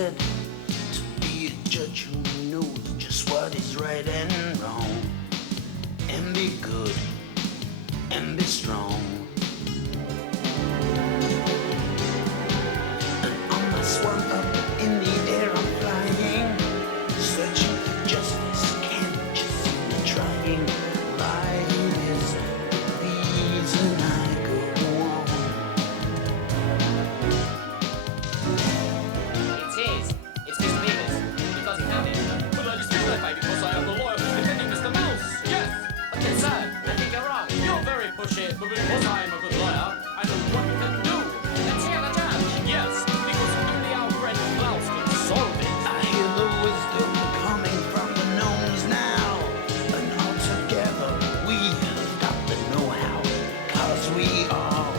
said to be a judge who knows just what is right and wrong, and be good and be strong. And on my swan up in the air I'm flying, searching for justice, can't you see me trying? Right is the reason I go on. It is. It's Mr. Beavers. Because he found it. But I dispute that, mate, because I am the lawyer who's defending Mr. Mouse. Yes. But then, sir, I think you're wrong. You're very pushy, but because I am a good lawyer, I know what we can do. Let's hear the judge. Yes, because only our friend Klaus can solve it. I hear the wisdom coming from the gnomes now, and all together we've got the know-how, 'cause we are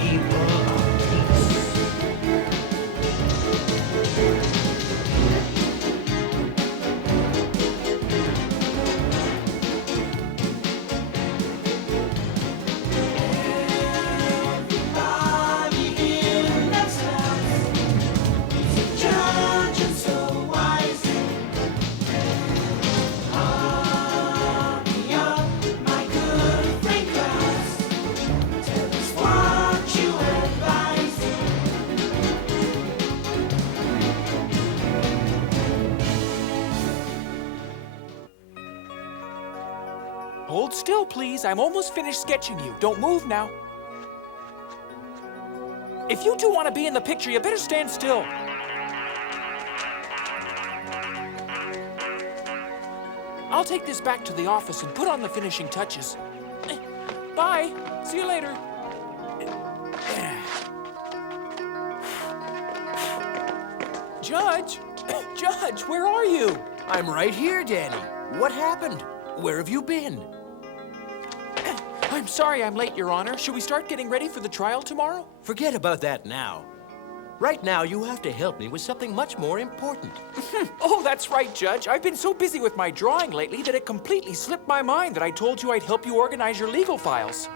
people of peace. Everybody in this house is a judge and so wise. Hurry up, my good friend Klaus. Tell us what you advise. Hold still, please. I'm almost finished sketching you. Don't move now. If you two want to be in the picture, you better stand still. I'll take this back to the office and put on the finishing touches. Bye. See you later. Judge! Judge, where are you? I'm right here, Dany. What happened? Where have you been? I'm sorry I'm late, Your Honor. Should we start getting ready for the trial tomorrow? Forget about that now. Right now, you have to help me with something much more important. Oh, that's right, Judge. I've been so busy with my drawing lately that it completely slipped my mind that I told you I'd help you organize your legal files.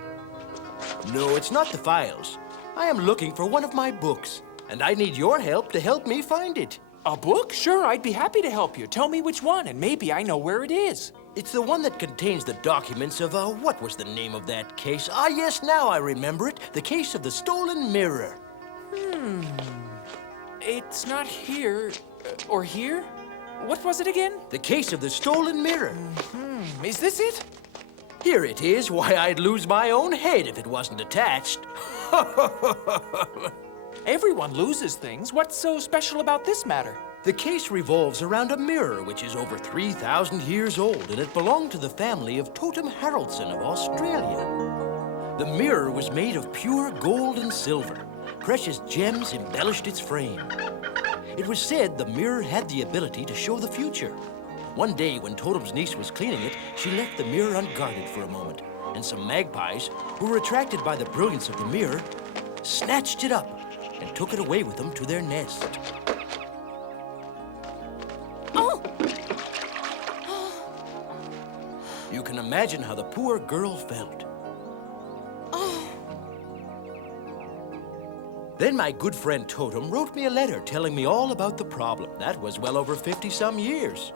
No, it's not the files. I am looking for one of my books, and I need your help to help me find it. A book? Sure, I'd be happy to help you. Tell me which one, and maybe I know where it is. It's the one that contains the documents of, what was the name of that case? Ah, yes, now I remember it. The case of the stolen mirror. It's not here. Or here? What was it again? The case of the stolen mirror. Is this it? Here it is. Why, I'd lose my own head if it wasn't attached. Everyone loses things. What's so special about this matter? The case revolves around a mirror which is over 3,000 years old, and it belonged to the family of Totem Haraldson of Australia. The mirror was made of pure gold and silver. Precious gems embellished its frame. It was said the mirror had the ability to show the future. One day when Totem's niece was cleaning it, she left the mirror unguarded for a moment, and some magpies, who were attracted by the brilliance of the mirror, snatched it up and took it away with them to their nest. You can imagine how the poor girl felt. Then my good friend Totem wrote me a letter telling me all about the problem. That was well over 50-some years.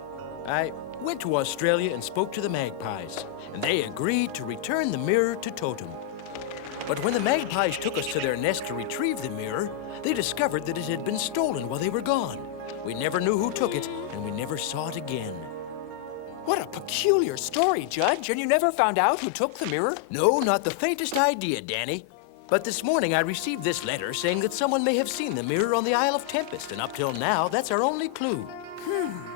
I went to Australia and spoke to the magpies, and they agreed to return the mirror to Totem. But when the magpies took us to their nest to retrieve the mirror, they discovered that it had been stolen while they were gone. We never knew who took it, and we never saw it again. What a peculiar story, Judge. And you never found out who took the mirror? No, not the faintest idea, Dany. But this morning I received this letter saying that someone may have seen the mirror on the Isle of Tempest, and up till now, that's our only clue.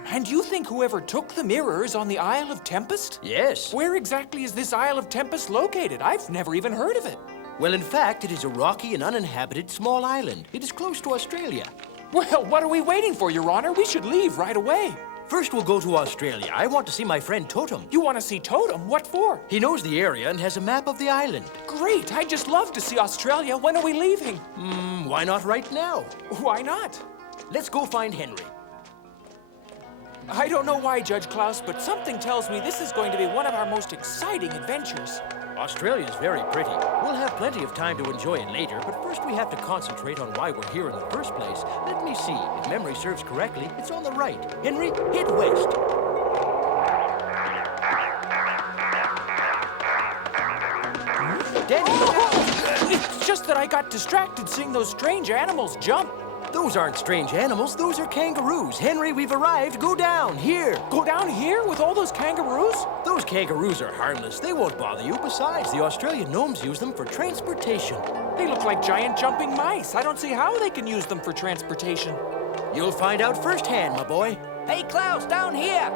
And you think whoever took the mirror is on the Isle of Tempest? Yes. Where exactly is this Isle of Tempest located? I've never even heard of it. Well, in fact, it is a rocky and uninhabited small island. It is close to Australia. Well, what are we waiting for, Your Honor? We should leave right away. First, we'll go to Australia. I want to see my friend Totem. You want to see Totem? What for? He knows the area and has a map of the island. Great. I'd just love to see Australia. When are we leaving? Why not right now? Why not? Let's go find Henry. I don't know why, Judge Klaus, but something tells me this is going to be one of our most exciting adventures. Australia's very pretty. We'll have plenty of time to enjoy it later, but first we have to concentrate on why we're here in the first place. Let me see. If memory serves correctly, it's on the right. Henry, hit west. Dany, look out! It's just that I got distracted seeing those strange animals jump. Those aren't strange animals. Those are kangaroos. Henry, we've arrived. Go down. Here. Go down here with all those kangaroos? Those kangaroos are harmless. They won't bother you. Besides, the Australian gnomes use them for transportation. They look like giant jumping mice. I don't see how they can use them for transportation. You'll find out firsthand, my boy. Hey, Klaus, down here!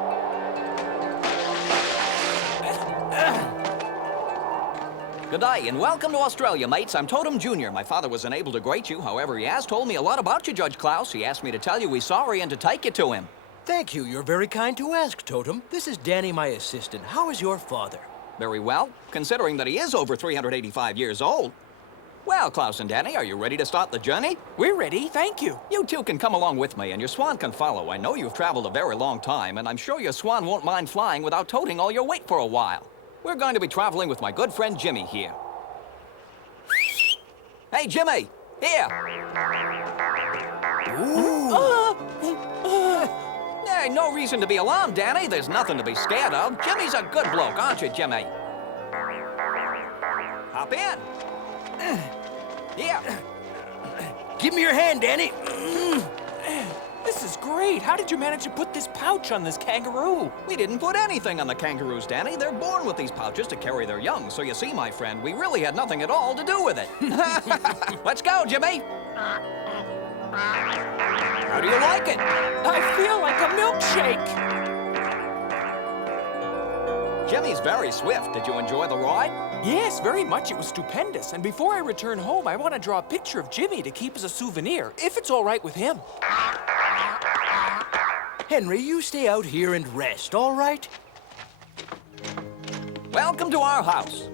Good day, and welcome to Australia, mates. I'm Totem Jr. My father was unable to greet you. However, he has told me a lot about you, Judge Klaus. He asked me to tell you he's sorry and to take you to him. Thank you. You're very kind to ask, Totem. This is Dany, my assistant. How is your father? Very well, considering that he is over 385 years old. Well, Klaus and Dany, are you ready to start the journey? We're ready, thank you. You two can come along with me, and your swan can follow. I know you've traveled a very long time, and I'm sure your swan won't mind flying without toting all your weight for a while. We're going to be traveling with my good friend Jimmy here. Hey, Jimmy! Here! Hey, no reason to be alarmed, Dany. There's nothing to be scared of. Jimmy's a good bloke, aren't you, Jimmy? Hop in. Here. Give me your hand, Dany. This is great. How did you manage to put this pouch on this kangaroo? We didn't put anything on the kangaroos, Dany. They're born with these pouches to carry their young. So you see, my friend, we really had nothing at all to do with it. Let's go, Jimmy. How do you like it? I feel like a milkshake. Jimmy's very swift. Did you enjoy the ride? Yes, very much. It was stupendous. And before I return home, I want to draw a picture of Jimmy to keep as a souvenir, if it's all right with him. Henry, you stay out here and rest, all right? Welcome to our house.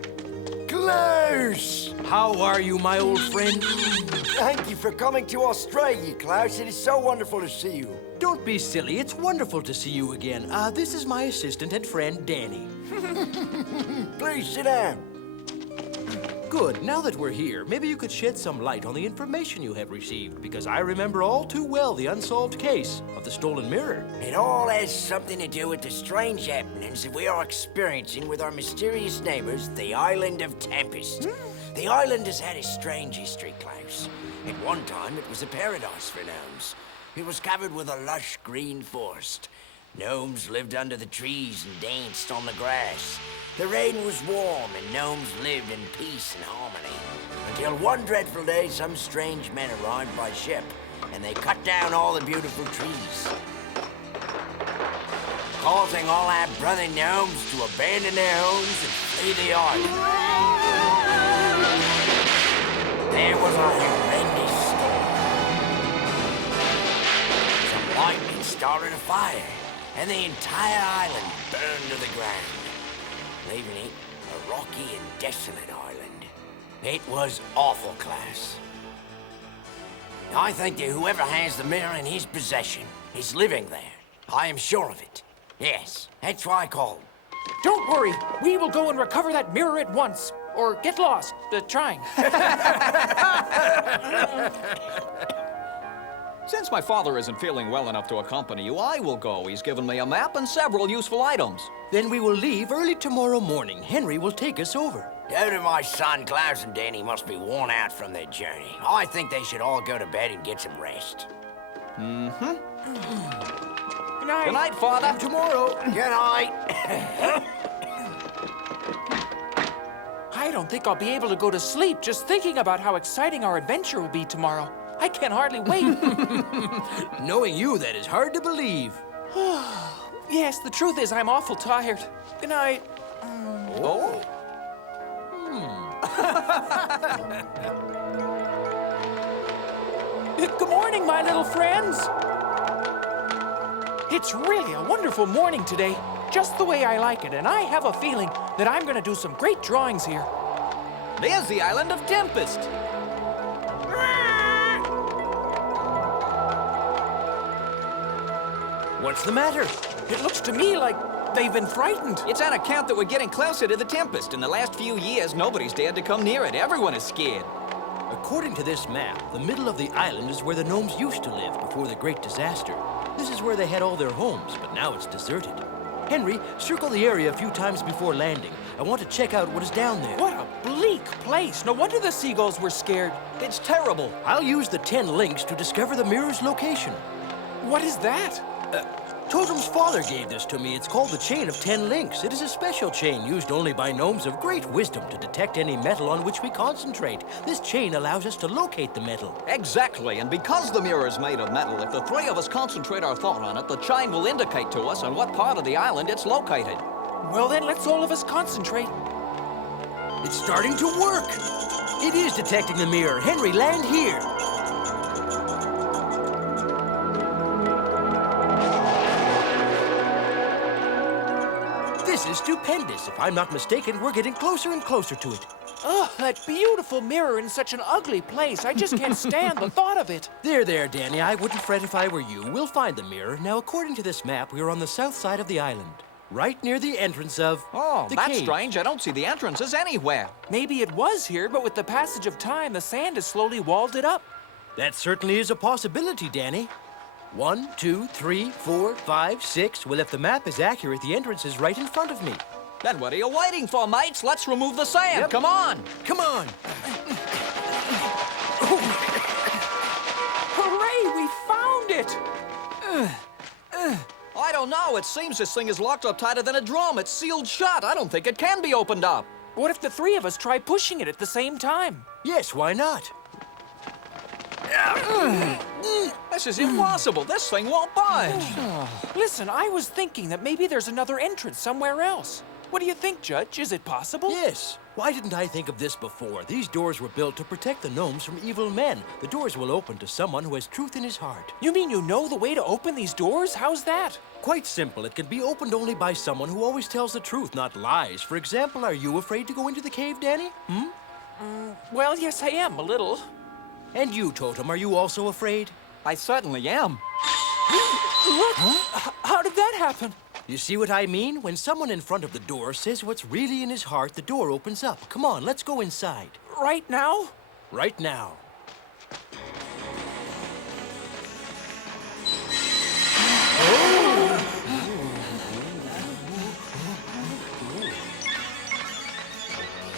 Klaus! How are you, my old friend? Thank you for coming to Australia, Klaus. It is so wonderful to see you. Don't be silly. It's wonderful to see you again. This is my assistant and friend, Dany. Please sit down. Good. Now that we're here, maybe you could shed some light on the information you have received, because I remember all too well the unsolved case of the stolen mirror. It all has something to do with the strange happenings that we are experiencing with our mysterious neighbors, the island of Tempest. The island has had a strange history, Klaus. At one time, it was a paradise for gnomes. It was covered with a lush green forest. Gnomes lived under the trees and danced on the grass. The rain was warm and gnomes lived in peace and harmony. Until one dreadful day, some strange men arrived by ship, and they cut down all the beautiful trees, causing all our brother gnomes to abandon their homes and flee the island. There was a horrendous storm. Some lightning started a fire, and the entire island burned to the ground, leaving it a rocky and desolate island. It was awful, Klaus. I think that whoever has the mirror in his possession is living there. I am sure of it. Yes, that's why I called. Don't worry. We will go and recover that mirror at once. Or get lost, trying. Since my father isn't feeling well enough to accompany you, I will go. He's given me a map and several useful items. Then we will leave early tomorrow morning. Henry will take us over. Dad and my son, Klaus and Dany, must be worn out from their journey. I think they should all go to bed and get some rest. Good night. Good night, Father. Tomorrow. Good night. I don't think I'll be able to go to sleep just thinking about how exciting our adventure will be tomorrow. I can't hardly wait. Knowing you, that is hard to believe. Yes, the truth is I'm awful tired. Good night. Oh? Good morning, my little friends. It's really a wonderful morning today, just the way I like it, and I have a feeling that I'm going to do some great drawings here. There's the island of Tempest. What's the matter? It looks to me like They've been frightened. It's on account that we're getting closer to the Tempest. In the last few years, nobody's dared to come near it. Everyone is scared. According to this map, the middle of the island is where the gnomes used to live before the great disaster. This is where they had all their homes, but now it's deserted. Henry, circle the area a few times before landing. I want to check out what is down there. What a bleak place. No wonder the seagulls were scared. It's terrible. I'll use the 10 links to discover the mirror's location. What is that? Totem's father gave this to me. It's called the Chain of 10 Links. It is a special chain used only by gnomes of great wisdom to detect any metal on which we concentrate. This chain allows us to locate the metal. Exactly, and because the mirror is made of metal, if the three of us concentrate our thought on it, the chain will indicate to us on what part of the island it's located. Well, then let's all of us concentrate. It's starting to work. It is detecting the mirror. Henry, land here. This is stupendous. If I'm not mistaken, we're getting closer and closer to it. Ugh, that beautiful mirror in such an ugly place. I just can't stand the thought of it. There, Dany. I wouldn't fret if I were you. We'll find the mirror. Now, according to this map, we are on the south side of the island, right near the entrance of the that's cave. strange. I don't see the entrances anywhere. Maybe it was here, but with the passage of time, the sand has slowly walled it up. That certainly is a possibility, Dany. 1, 2, 3, 4, 5, 6. Well, if the map is accurate, the entrance is right in front of me. Then what are you waiting for, mates? Let's remove the sand. Yep. Come on. Come on. Hooray, we found it! I don't know. It seems this thing is locked up tighter than a drum. It's sealed shut. I don't think it can be opened up. What if the three of us try pushing it at the same time? Yes, why not? This is impossible. This thing won't budge. Listen, I was thinking that maybe there's another entrance somewhere else. What do you think, Judge? Is it possible? Yes. Why didn't I think of this before? These doors were built to protect the gnomes from evil men. The doors will open to someone who has truth in his heart. You mean you know the way to open these doors? How's that? Quite simple. It can be opened only by someone who always tells the truth, not lies. For example, are you afraid to go into the cave, Dany? Well, yes, I am, a little. And you, Totem, are you also afraid? I certainly am. Look! How did that happen? You see what I mean? When someone in front of the door says what's really in his heart, the door opens up. Come on, let's go inside. Right now? Right now.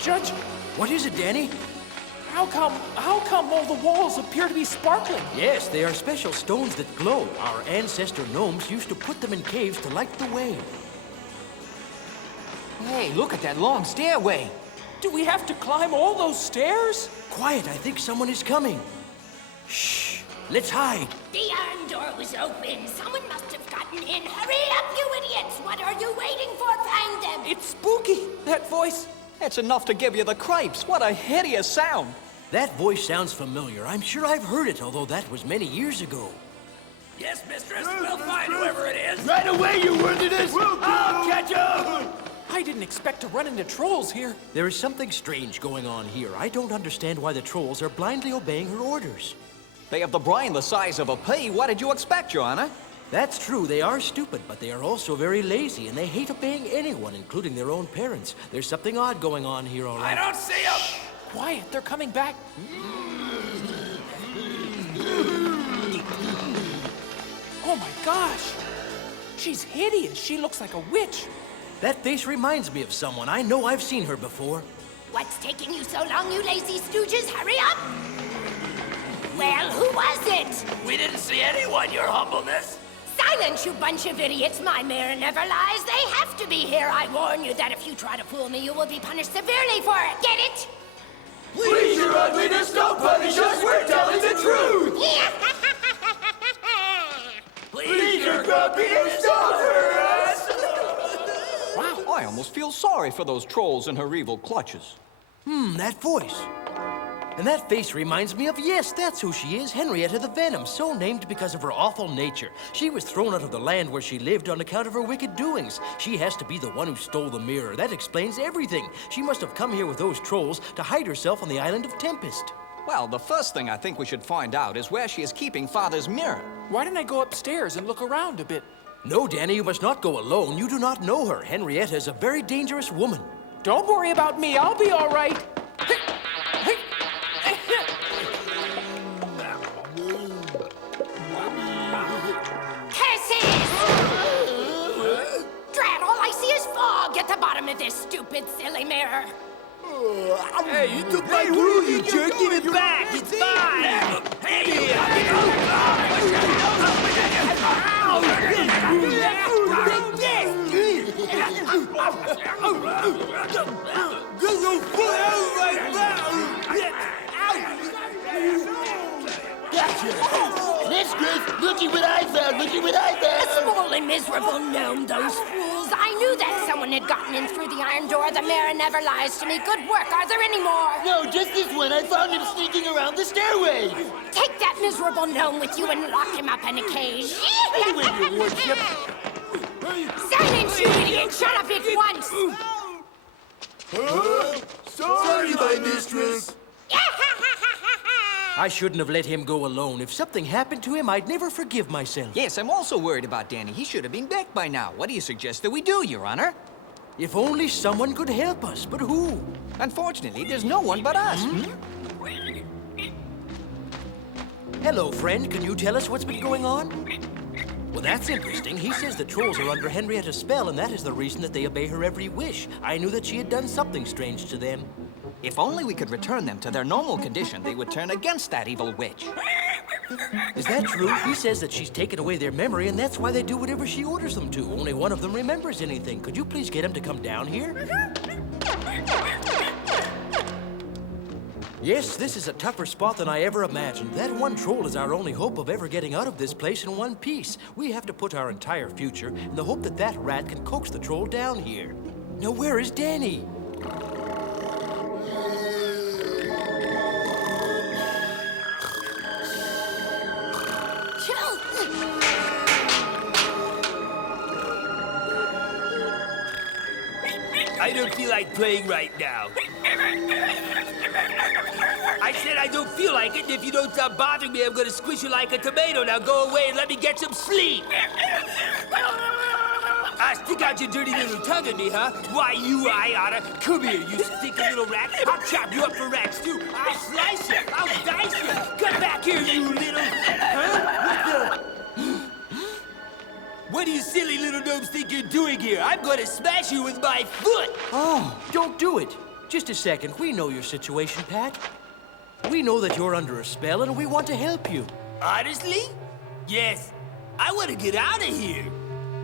Judge, What is it, Dany? how come all the walls appear to be sparkling? Yes, they are special stones that glow. Our ancestor gnomes used to put them in caves to light the way. Hey, look at that long stairway. Do we have to climb all those stairs? Quiet, I think someone is coming. Shh, let's hide. The iron door was open. Someone must have gotten in. Hurry up, you idiots! What are you waiting for? Find them! It's spooky, that voice. It's enough to give you the crepes. What a hideous sound. That voice sounds familiar. I'm sure I've heard it, although that was many years ago. Yes, mistress, we'll find whoever it is. Right away, you worthiness! I'll catch you! I didn't expect to run into trolls here. There is something strange going on here. I don't understand why the trolls are blindly obeying her orders. They have the brain the size of a pea. What did you expect, Your Honor? That's true, they are stupid, but they are also very lazy, and they hate obeying anyone, including their own parents. There's something odd going on here, all right. I don't see him. Quiet, they're coming back. Oh my gosh! She's hideous. She looks like a witch. That face reminds me of someone. I know I've seen her before. What's taking you so long, you lazy stooges? Hurry up! Well, who was it? We didn't see anyone, your humbleness. Silence, you bunch of idiots! My mirror never lies. They have to be here. I warn you that if you try to fool me, you will be punished severely for it. Get it? Please, your ugliness, don't punish us! We're telling the truth! Please, your grumpiness, don't hurt us! Wow, I almost feel sorry for those trolls in her evil clutches. That voice. And that face reminds me of, yes, that's who she is, Henrietta the Venom, so named because of her awful nature. She was thrown out of the land where she lived on account of her wicked doings. She has to be the one who stole the mirror. That explains everything. She must have come here with those trolls to hide herself on the island of Tempest. Well, the first thing I think we should find out is where she is keeping Father's mirror. Why didn't I go upstairs and look around a bit? No, Dany, you must not go alone. You do not know her. Henrietta is a very dangerous woman. Don't worry about me. I'll be all right. Curses! Drat, all I see is fog at the bottom of this stupid, silly mirror. Hey, you took my glue, you jerk! Give it back! It's mine! Mistress, looky what I found! Looky what I The found! small and miserable gnome, those fools. I knew that someone had gotten in through the iron door. The mirror never lies to me. Good work. Are there any more? No, just this one. I found him sneaking around the stairway. Take that miserable gnome with you and lock him up in a cage. Anyway, your lordship. Silence, you idiot! Shut up at once! Sorry, my mistress! I shouldn't have let him go alone. If something happened to him, I'd never forgive myself. Yes, I'm also worried about Dany. He should have been back by now. What do you suggest that we do, Your Honor? If only someone could help us, but who? Unfortunately, there's no one but us. Hello, friend. Can you tell us what's been going on? Well, that's interesting. He says the trolls are under Henrietta's spell, and that is the reason that they obey her every wish. I knew that she had done something strange to them. If only we could return them to their normal condition, they would turn against that evil witch. Is that true? He says that she's taken away their memory, and that's why they do whatever she orders them to. Only one of them remembers anything. Could you please get him to come down here? Yes, this is a tougher spot than I ever imagined. That one troll is our only hope of ever getting out of this place in one piece. We have to put our entire future in the hope that that rat can coax the troll down here. Now, where is Dany? I don't feel like playing right now. I said I don't feel like it, and if you don't stop bothering me, I'm gonna squish you like a tomato. Now go away and let me get some sleep. Stick out your dirty little tongue at me, huh? Why, you oughta. Come here, you stinky little rat. I'll chop you up for rats, too. I'll slice you. I'll dice you. Come back here, you little... Huh? What do you silly little gnomes think you're doing here? I'm gonna smash you with my foot! Oh, don't do it. Just a second. We know your situation, Pat. We know that you're under a spell, and we want to help you. Honestly? Yes. I want to get out of here.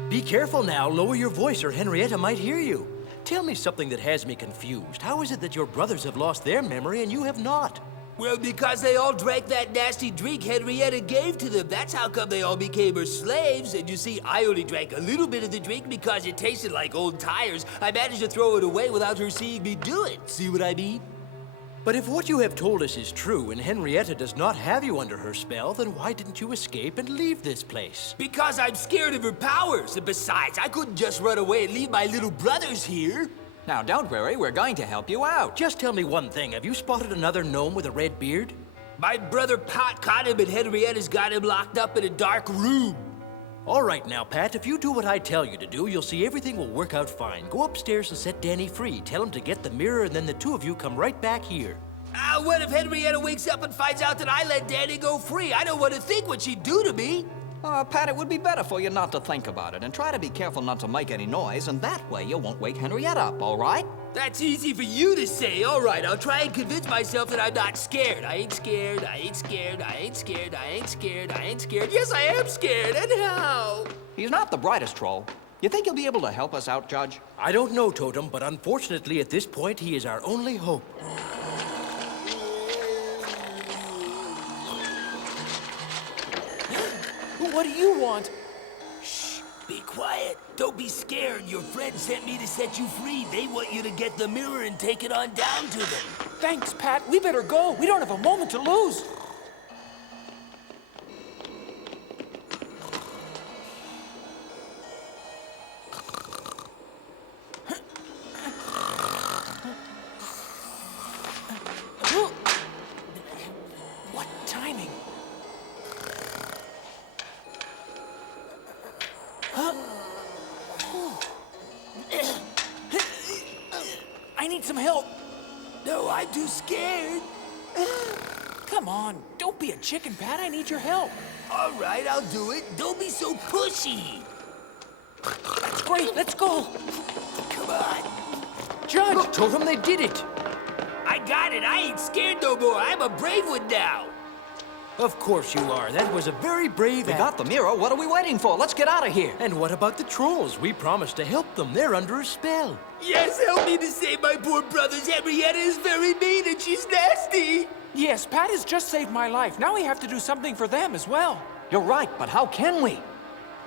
Be careful now. Lower your voice, or Henrietta might hear you. Tell me something that has me confused. How is it that your brothers have lost their memory and you have not? Well, because they all drank that nasty drink Henrietta gave to them. That's how come they all became her slaves. And you see, I only drank a little bit of the drink because it tasted like old tires. I managed to throw it away without her seeing me do it. See what I mean? But if what you have told us is true and Henrietta does not have you under her spell, then why didn't you escape and leave this place? Because I'm scared of her powers. And besides, I couldn't just run away and leave my little brothers here. Now, don't worry, we're going to help you out. Just tell me one thing. Have you spotted another gnome with a red beard? My brother Pat caught him, and Henrietta's got him locked up in a dark room. All right now, Pat, if you do what I tell you to do, you'll see everything will work out fine. Go upstairs and set Dany free. Tell him to get the mirror, and then the two of you come right back here. What if Henrietta wakes up and finds out that I let Dany go free? I don't want to think what she'd do to me. Pat, it would be better for you not to think about it, and try to be careful not to make any noise, and that way you won't wake Henrietta up, all right? That's easy for you to say. All right, I'll try and convince myself that I'm not scared. I ain't scared, I ain't scared, I ain't scared, I ain't scared, I ain't scared. Yes, I am scared, and how? He's not the brightest troll. You think he'll be able to help us out, Judge? I don't know, Totem, but unfortunately at this point he is our only hope. What do you want? Shh, be quiet. Don't be scared. Your friend sent me to set you free. They want you to get the mirror and take it on down to them. Thanks, Pat. We better go. We don't have a moment to lose. What timing? Huh? I'm too scared. Come on, don't be a chicken, Pat. I need your help. All right, I'll do it. Don't be so pushy. That's great. Let's go. Come on. Judge! Look, Totem, they did it. I got it. I ain't scared no more. I'm a brave one now. Of course you are. That was a very brave We act. got the mirror. What are we waiting for? Let's get out of here. And what about the trolls? We promised to help them. They're under a spell. Yes, help me to save my poor brothers. Henrietta is very mean and she's nasty. Yes, Pat has just saved my life. Now we have to do something for them as well. You're right, but how can we?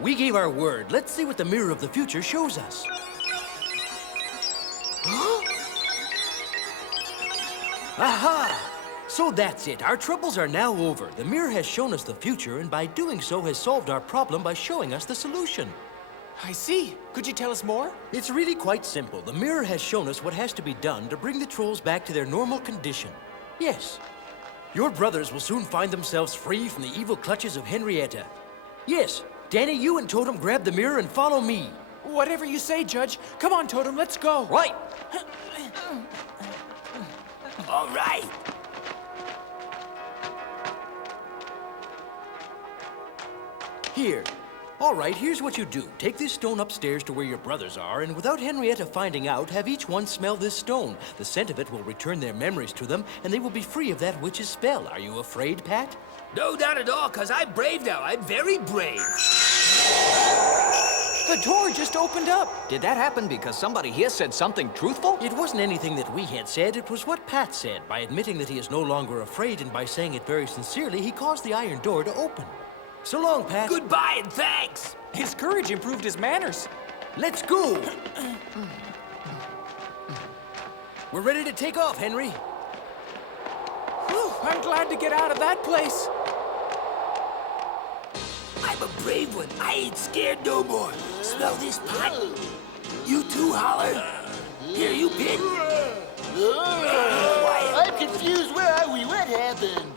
We gave our word. Let's see what the mirror of the future shows us. Aha! So that's it. Our troubles are now over. The mirror has shown us the future, and by doing so has solved our problem by showing us the solution. I see. Could you tell us more? It's really quite simple. The mirror has shown us what has to be done to bring the trolls back to their normal condition. Yes. Your brothers will soon find themselves free from the evil clutches of Henrietta. Yes. Dany, you and Totem grab the mirror and follow me. Whatever you say, Judge. Come on, Totem, let's go. Right. All right. Here. All right, here's what you do. Take this stone upstairs to where your brothers are, and without Henrietta finding out, have each one smell this stone. The scent of it will return their memories to them, and they will be free of that witch's spell. Are you afraid, Pat? No, not at all, because I'm brave now. I'm very brave. The door just opened up. Did that happen because somebody here said something truthful? It wasn't anything that we had said. It was what Pat said. By admitting that he is no longer afraid, and by saying it very sincerely, he caused the iron door to open. So long, Pat. Goodbye and thanks. His courage improved his manners. Let's go. We're ready to take off, Henry. Whew, I'm glad to get out of that place. I'm a brave one. I ain't scared no more. Smell this pot? You too, Holler? Here, you pit. I'm confused. Where are we? What happened?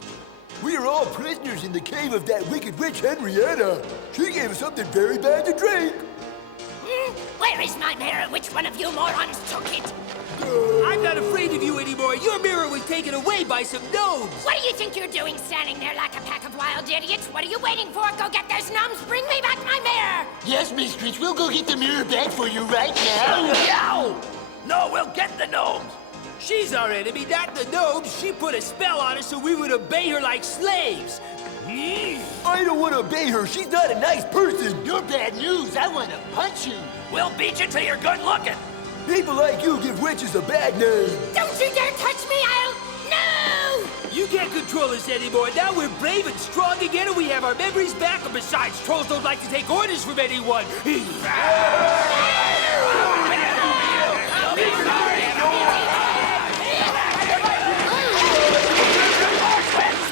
We are all prisoners in the cave of that wicked witch Henrietta. She gave us something very bad to drink. Where is my mirror? Which one of you morons took it? I'm not afraid of you anymore. Your mirror was taken away by some gnomes. What do you think you're doing standing there like a pack of wild idiots? What are you waiting for? Go get those gnomes. Bring me back my mirror. Yes, mistress. We'll go get the mirror back for you right now. No, we'll get the gnomes. She's our enemy, not the gnomes. She put a spell on us so we would obey her like slaves. I don't want to obey her. She's not a nice person. You're bad news. I want to punch you. We'll beat you till you're good looking. People like you give witches a bad name. Don't you dare touch me, No! You can't control us anymore. Now we're brave and strong again, and we have our memories back. And besides, trolls don't like to take orders from anyone.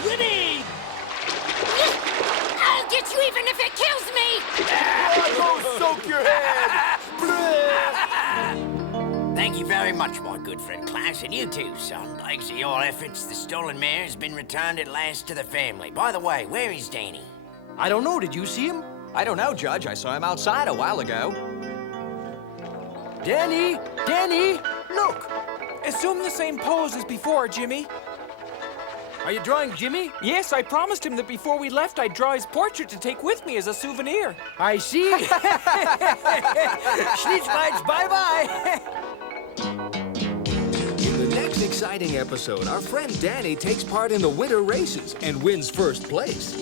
Winning! I'll get you even if it kills me! Go soak your head. Thank you very much, my good friend Klaus, and you too, son. Thanks to your efforts, the stolen mare has been returned at last to the family. By the way, where is Dany? I don't know. Did you see him? I don't know, Judge. I saw him outside a while ago. Dany! Dany! Look! Assume the same pose as before, Jimmy. Are you drawing Jimmy? Yes, I promised him that before we left, I'd draw his portrait to take with me as a souvenir. I see. Schnitzweitz, bye-bye. In the next exciting episode, our friend Dany takes part in the winter races and wins first place.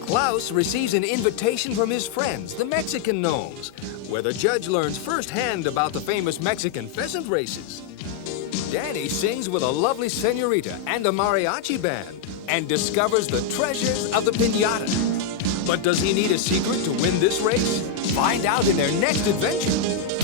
Klaus receives an invitation from his friends, the Mexican gnomes, where the judge learns firsthand about the famous Mexican pheasant races. Dany sings with a lovely senorita and a mariachi band and discovers the treasures of the piñata. But does he need a secret to win this race? Find out in their next adventure.